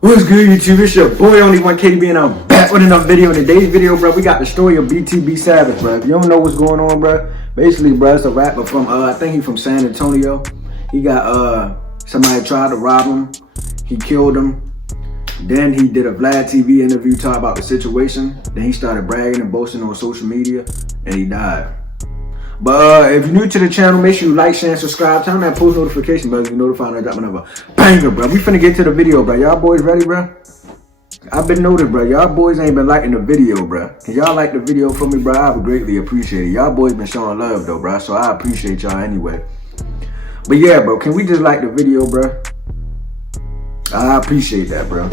What's good, YouTube? It's your boy, Only One KDB, and I'm back with another video. In today's video, bro, we got the story of BTB Savage, bro. If you don't know what's going on, bro, basically, bro, it's a rapper from, I think he's from San Antonio. He got, somebody tried to rob him. He killed him. Then he did a Vlad TV interview talking about the situation. Then he started bragging and boasting on social media, and he died. But if you're new to the channel, make sure you like, share, and subscribe. Turn on that post notification bell so you notified when I drop another banger, bro. We finna get to the video, bro. Y'all boys ready, bro? I've been noticed, bro. Y'all boys ain't been liking the video, bro. Can y'all like the video for me, bro? I would greatly appreciate it. Y'all boys been showing love, though, bro. So I appreciate y'all anyway. But yeah, bro. Can we just like the video, bro? I appreciate that, bro.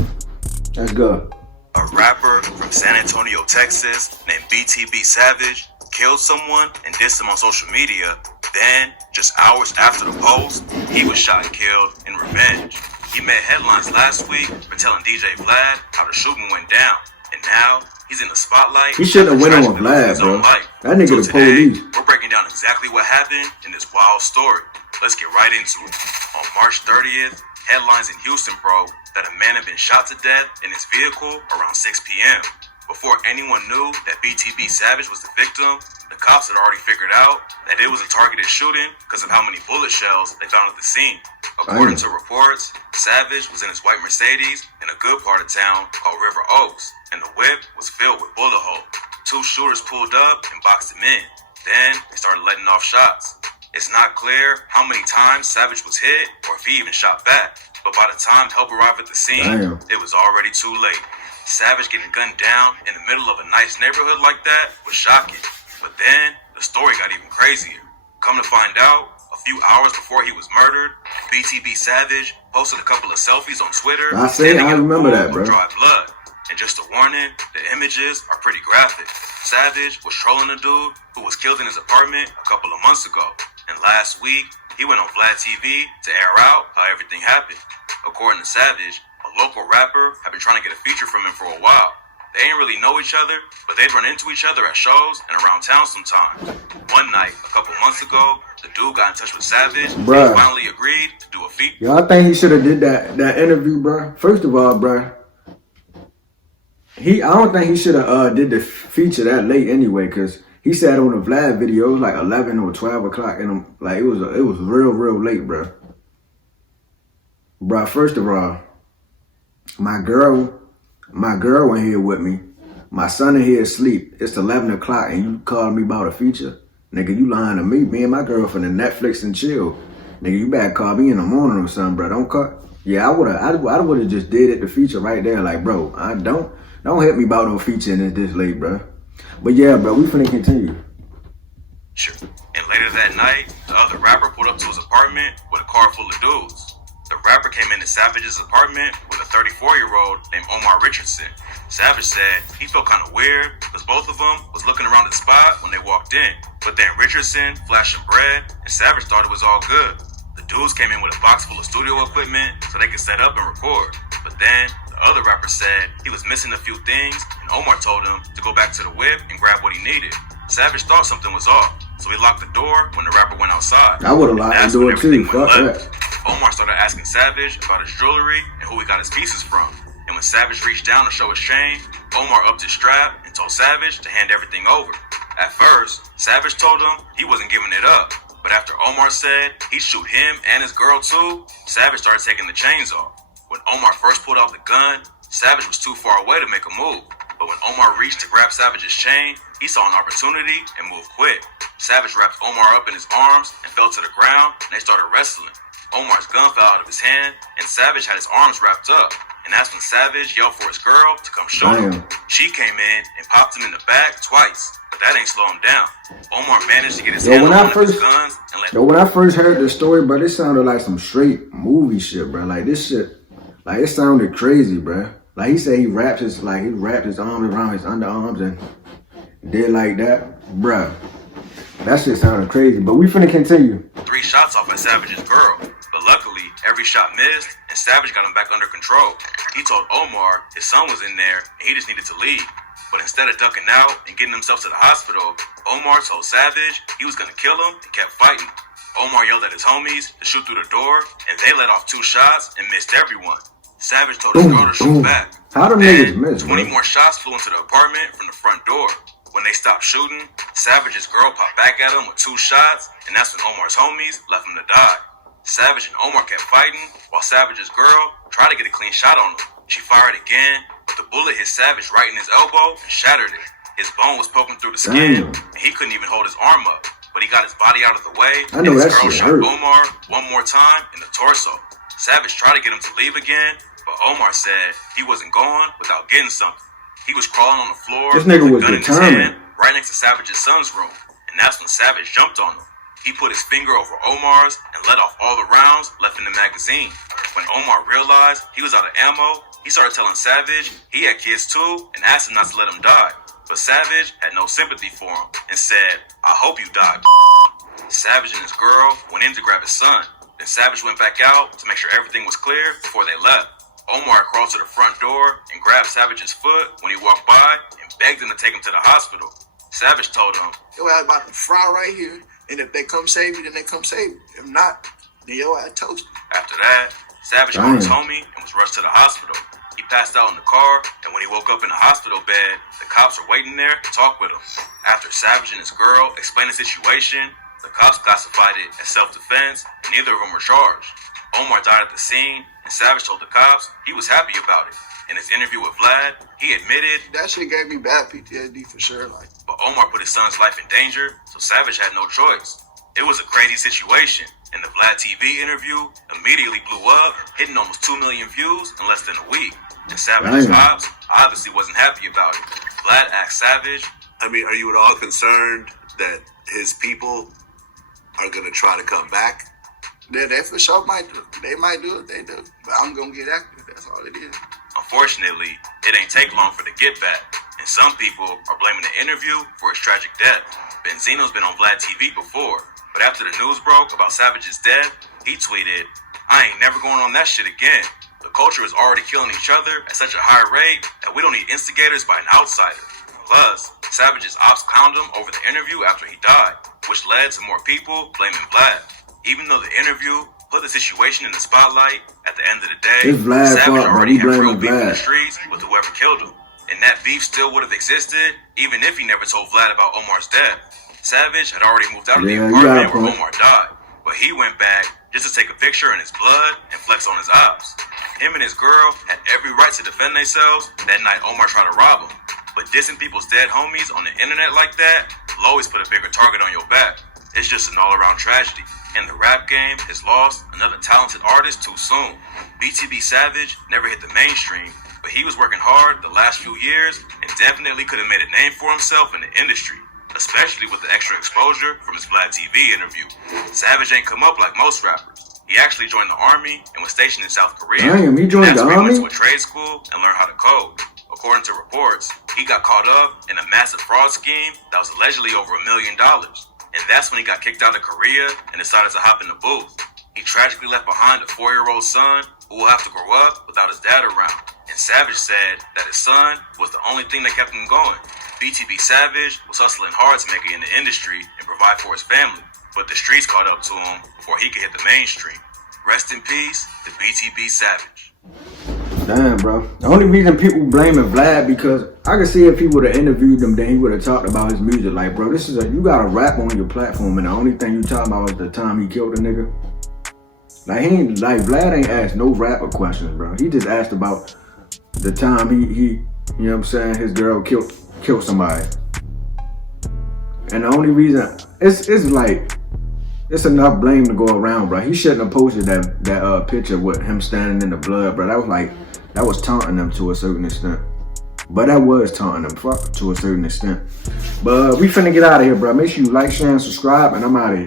Let's go. A rapper from San Antonio, Texas, named BTB Savage, killed someone and dissed him on social media. Then, just hours after the post, he was shot and killed in revenge. He made headlines last week for telling DJ Vlad how the shooting went down, and now he's in the spotlight. He shouldn't have went on Vlad, bro. That nigga the police. We're breaking down exactly what happened in this wild story. Let's get right into it. On March 30th, headlines in Houston broke that a man had been shot to death in his vehicle around 6 p.m. Before anyone knew that BTB Savage was the victim, the cops had already figured out that it was a targeted shooting because of how many bullet shells they found at the scene. According to reports, Savage was in his white Mercedes in a good part of town called River Oaks, and the whip was filled with bullet holes. Two shooters pulled up and boxed him in. Then they started letting off shots. It's not clear how many times Savage was hit or if he even shot back, but by the time help arrived at the scene, it was already too late. Savage getting gunned down in the middle of a nice neighborhood like that was shocking. But then, the story got even crazier. Come to find out, a few hours before he was murdered, BTB Savage posted a couple of selfies on Twitter. I remember that, bro. Dry blood. And just a warning, the images are pretty graphic. Savage was trolling a dude who was killed in his apartment a couple of months ago. And last week, he went on Vlad TV to air out how everything happened. According to Savage, a local rapper had been trying to get a feature from him for a while. They ain't really know each other, but they'd run into each other at shows and around town sometimes. One night, a couple months ago, the dude got in touch with Savage and finally agreed to do a feature. Y'all think he should have did that interview, bro? First of all, bro, I don't think he should have did the feature that late anyway, cause he said on the Vlad video it was like 11 or 12 o'clock, and like it was real late, bro. Bro, first of all, my girl in here with me. My son in here asleep. It's 11 o'clock and you calling me about a feature. Nigga, you lying to me. Me and my girlfriend in Netflix and chill. Nigga, you better call me in the morning or something, bro. Don't call. Yeah, I would've just did it, the feature right there. Like, bro, don't hit me about no feature and it's this late, bro. But yeah, bro, we finna continue. Sure. And later that night, the other rapper pulled up to his apartment with a car full of dudes. The rapper came into Savage's apartment with a 34-year-old named Omar Richardson. Savage said he felt kind of weird because both of them was looking around the spot when they walked in. But then Richardson flashed some bread and Savage thought it was all good. The dudes came in with a box full of studio equipment so they could set up and record. But then the other rapper said he was missing a few things and Omar told him to go back to the whip and grab what he needed. Savage thought something was off, so he locked the door when the rapper went outside. I would've locked the door too. Fuck that. Omar started asking Savage about his jewelry and who he got his pieces from. And when Savage reached down to show his chain, Omar upped his strap and told Savage to hand everything over. At first, Savage told him he wasn't giving it up. But after Omar said he'd shoot him and his girl too, Savage started taking the chains off. When Omar first pulled out the gun, Savage was too far away to make a move. But when Omar reached to grab Savage's chain, he saw an opportunity and moved quick. Savage wrapped Omar up in his arms and fell to the ground and they started wrestling. Omar's gun fell out of his hand, and Savage had his arms wrapped up. And that's when Savage yelled for his girl to come shoot him. She came in and popped him in the back twice, but that ain't slow him down. Omar managed to get his hand on his guns and let. When I first heard the story, bro, it sounded like some straight movie shit, bro. Like this shit, like it sounded crazy, bro. Like he said he wrapped his arms around his underarms and did like that, bro. That shit sounded crazy, but we finna continue. 3 shots off at Savage's girl. But luckily, every shot missed, and Savage got him back under control. He told Omar his son was in there, and he just needed to leave. But instead of ducking out and getting himself to the hospital, Omar told Savage he was gonna kill him and kept fighting. Omar yelled at his homies to shoot through the door, and they let off 2 shots and missed everyone. Savage told his girl to shoot back. How them niggas miss, 20 bro? more shots flew into the apartment from the front door. When they stopped shooting, Savage's girl popped back at him with 2 shots, and that's when Omar's homies left him to die. Savage and Omar kept fighting, while Savage's girl tried to get a clean shot on him. She fired again, but the bullet hit Savage right in his elbow and shattered it. His bone was poking through the skin, and he couldn't even hold his arm up. But he got his body out of the way, I know and his that girl shit shot hurt. Omar one more time in the torso. Savage tried to get him to leave again, but Omar said he wasn't going without getting something. He was crawling on the floor This nigga with a was gun in his determined. hand right next to Savage's son's room, and that's when Savage jumped on him. He put his finger over Omar's and let off all the rounds left in the magazine. When Omar realized he was out of ammo, he started telling Savage he had kids too and asked him not to let him die. But Savage had no sympathy for him and said, "I hope you die." Savage and his girl went in to grab his son. Then Savage went back out to make sure everything was clear before they left. Omar crawled to the front door and grabbed Savage's foot when he walked by and begged him to take him to the hospital. Savage told him, Your ass about to fry right here, and if they come save you, then they come save you. If not, then your ass toast. after that, Savage called his homie and was rushed to the hospital. He passed out in the car, and when he woke up in the hospital bed, the cops were waiting there to talk with him. After Savage and his girl explained the situation, the cops classified it as self-defense, and neither of them were charged. Omar died at the scene, and Savage told the cops he was happy about it. In his interview with Vlad, he admitted, That shit gave me bad PTSD for sure. Like, but Omar put his son's life in danger, so Savage had no choice. It was a crazy situation, and the Vlad TV interview immediately blew up, hitting almost 2 million views in less than a week. And Savage's pops obviously wasn't happy about it. Vlad asked Savage, I mean, are you at all concerned that his people are going to try to come back? they for sure might do. They might do it. They do. But I'm gonna get active. That's all it is. unfortunately, it ain't take long for the get back, and some people are blaming the interview for his tragic death. Benzino's been on Vlad TV before, but after the news broke about Savage's death, he tweeted, "I ain't never going on that shit again. The culture is already killing each other at such a high rate that we don't need instigators by an outsider." Plus, Savage's ops clowned him over the interview after he died, which led to more people blaming Vlad. Even though the interview put the situation in the spotlight, at the end of the day, It's Vlad's Savage fault, bro. already He had real blaming beef in the Vlad. streets with whoever killed him. And that beef still would have existed even if he never told Vlad about Omar's death. Savage had already moved out of the Yeah, you got a apartment where point. Omar died, but he went back just to take a picture in his blood and flex on his ops. Him and his girl had every right to defend themselves. That night, Omar tried to rob him. But dissing people's dead homies on the internet like that will always put a bigger target on your back. It's just an all-around tragedy. And the rap game has lost another talented artist too soon. BTB Savage never hit the mainstream, but he was working hard the last few years and definitely could have made a name for himself in the industry, especially with the extra exposure from his Vlad TV interview. Savage ain't come up like most rappers. He actually joined the army and was stationed in South Korea. Damn, he joined And that's the where he army? went to a trade school and learned how to code. According to reports, he got caught up in a massive fraud scheme that was allegedly over $1 million. And that's when he got kicked out of Korea and decided to hop in the booth. He tragically left behind a 4-year-old son who will have to grow up without his dad around. And Savage said that his son was the only thing that kept him going. BTB Savage was hustling hard to make it in the industry and provide for his family, but the streets caught up to him before he could hit the mainstream. Rest in peace to BTB Savage. Damn, bro. The only reason people blaming Vlad because I can see if he would have interviewed him, then he would have talked about his music. Like, bro, this is you got to rap on your platform, and the only thing you talking about is the time he killed a nigga. Like, he ain't like Vlad ain't asked no rapper questions, bro. He just asked about the time he you know what I'm saying, his girl killed somebody. And the only reason it's like it's enough blame to go around, bro. He shouldn't have posted that picture with him standing in the blood, bro. That was taunting them to a certain extent. But that was taunting them to a certain extent. But we finna get out of here, bro. Make sure you like, share, and subscribe, and I'm out of here.